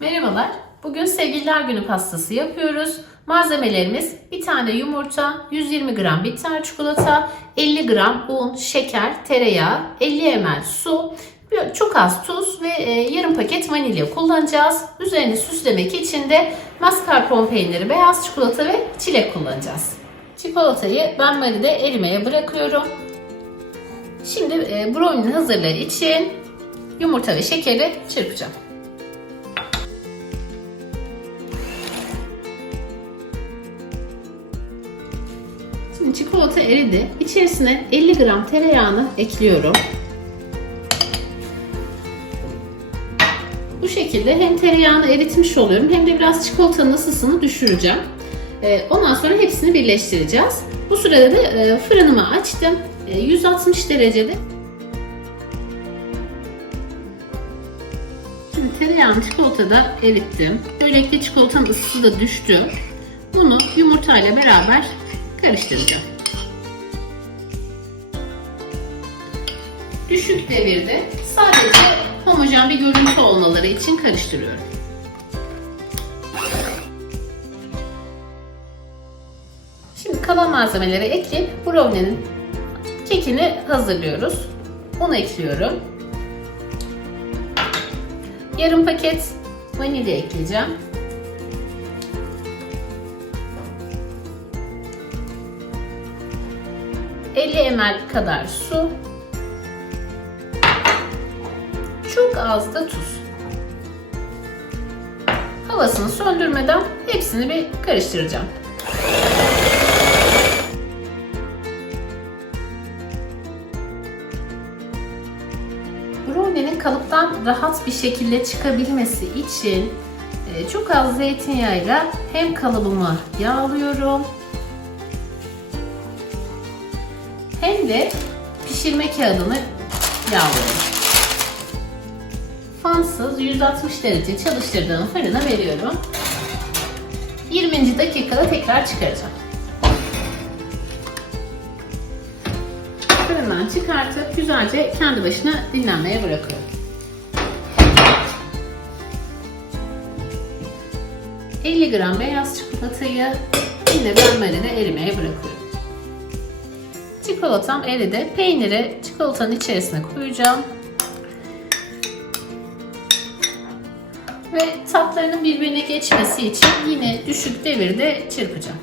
Merhabalar. Bugün Sevgililer Günü pastası yapıyoruz. Malzemelerimiz bir tane yumurta, 120 gram bitter çikolata, 50 gram un, şeker, tereyağı, 50 ml su, çok az tuz ve e, yarım paket vanilya kullanacağız. Üzerini süslemek için de mascarpone peyniri, beyaz çikolata ve çilek kullanacağız. Çikolatayı ben maride erimeye bırakıyorum. Şimdi e, brownie hazırlığı için yumurta ve şekeri çırpacağım. Şimdi çikolata eridi. İçerisine 50 gram tereyağını ekliyorum. Bu şekilde hem tereyağını eritmiş oluyorum hem de biraz çikolatanın ısısını düşüreceğim. Ee, Ondan sonra hepsini birleştireceğiz. Bu sırada da e, fırınımı açtım. E, 160 derecede. Şimdi tereyağını çikolatada erittim. Böylelikle çikolatanın ısısı da düştü. Bunu yumurtayla beraber karıştıracağım. Düşük devirde sadece homojen bir görüntü olmaları için karıştırıyorum. Şimdi kalan malzemeleri ekleyip brownie'nin kekini hazırlıyoruz. Un ekliyorum. Yarım paket vanilya ekleyeceğim. ...50 ml kadar su... ...çok az da tuz. Havasını söndürmeden hepsini bir karıştıracağım. Brownie'nin kalıptan rahat bir şekilde çıkabilmesi için e, çok az zeytinyağıyla hem kalıbımı yağlıyorum hem de pişirme kağıdını yağlıyorum. Fansız 160 derece çalıştırdığım fırına veriyorum. 20. dakikada tekrar çıkaracağım. Fırından çıkartıp güzelce kendi başına dinlenmeye bırakıyorum. 50 gram beyaz çikolatayı yine ben marine erimeye bırakıyorum. Çikolatam eridi. Peyniri çikolatanın içerisine koyacağım. Ve tatlarının birbirine geçmesi için yine düşük devirde çırpacağım.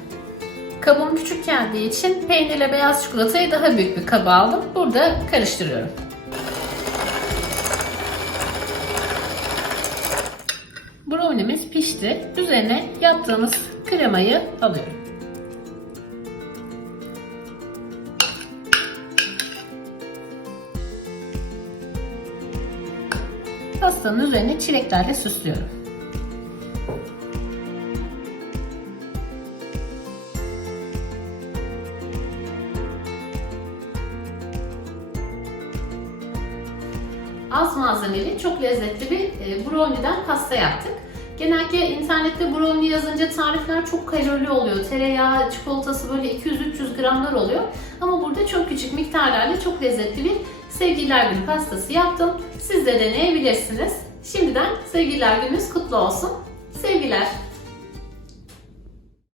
Kabım küçük geldiği için peynirle beyaz çikolatayı daha büyük bir kaba aldım. Burada karıştırıyorum. Brownie'miz pişti. Üzerine yaptığımız kremayı alıyorum. Pastanın üzerine çileklerle süslüyorum. az malzemeli, çok lezzetli bir e, brownie'den pasta yaptık. Genellikle internette brownie yazınca tarifler çok kalorili oluyor. Tereyağı, çikolatası böyle 200-300 gramlar oluyor. Ama burada çok küçük miktarlarla çok lezzetli bir sevgililer günü pastası yaptım. Siz de deneyebilirsiniz. Şimdiden sevgililer gününüz kutlu olsun. Sevgiler.